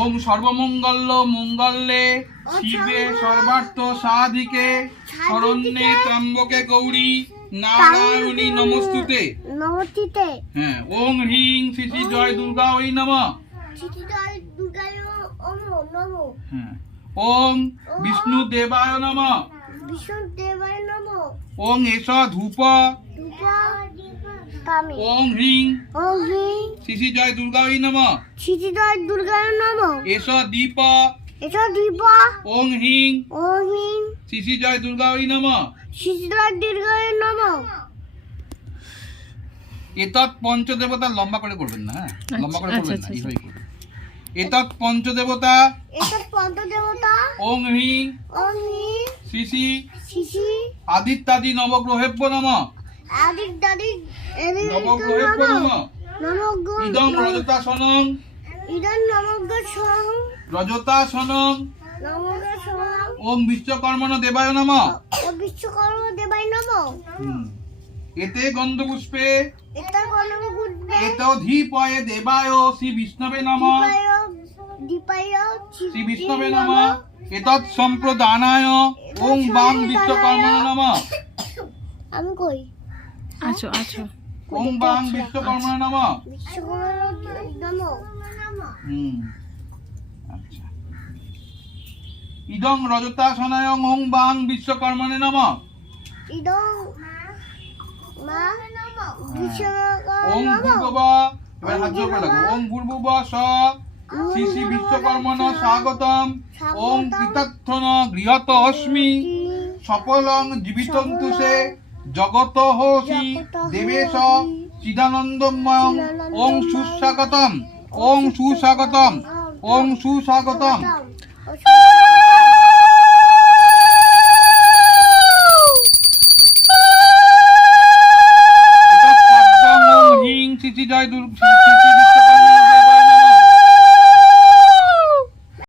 ওম সর্বমঙ্গল্য মঙ্গলে শিবে সর্বার্থ সাধিকে শরণ্যে ত্রম্বকে গৌরী নারায়ণী নমস্তুতে। নমস্তিতে। হ্যাঁ ওং হ্রিং শ্রী শ্রী জয় দুর্গা ওই নম। হ্যাঁ ওং বিষ্ণু দেবায় নম। বিষ্ণু দেবায় নম। ওং এষ ধূপ। ধূপ। ওং হ্রিং। হ্রিং। শ্রী শ্রী জয় দুর্গা ওই নম চিঠিটাই দুর্গায় নম। এষ দীপ। এটা দীপ। ওং হ্রিং। ওম হ্রিং। শ্রী শ্রী জয় দুর্গা ওই নম দুর্গায় নম। এতৎ পঞ্চদেবতা লম্বা করে করবেন না হ্যাঁ? লম্বা করে আচ্ছা, করবেন না আচ্ছা, এইভাবেই করবেন। এতৎ পঞ্চদেবতা। এটা পঞ্চদেবতা। ওং হ্রিং। হ্রিং। শ্রী শ্রী। আদিত্যাদি নবগ্রহেভ্য নম। আদিক দাদি এদিক নবগ্রহেভ্য নম নমগ্গ ইদং রজতাসনং ইদন নমগ্গ সং রজতাসনং নমগ্গ সং ওং বিশ্বকর্মণ দেবায় নম। দেবাই নম। এতে গন্ধপুষ্পে এত ধীপয়ে দেবায় শ্রী বিষ্ণবে নম। দীপায় দীপায় শ্রী বিষ্ণবে নম। এতৎ সম্প্রদানায়। ওং বাং বিশ্বকর্মণ নম। আমি কই? আছো আছো। ওং বাং বিশ্বকর্ম নম। হুম। আচ্ছা। ইদং রজতাসনায় ওং বাং বিশ্বকর্মণে নম। ইদং মা বিশ্বকর্ম ওং নম ভূর্ভুব, এবার হাত জোর করে লাগো ওং ভূর্ভুব স শ্রী শ্রী বিশ্বকর্মণ স্বাগতম। ওং কৃতার্থন গৃহত অস্মি সফলং জীবিতন্তু সে। জগত হি দেবেশ চিদানন্দময়ং ওং সুস্বাগতম ওং সুস্বাগতম ওং সুস্বাগতম।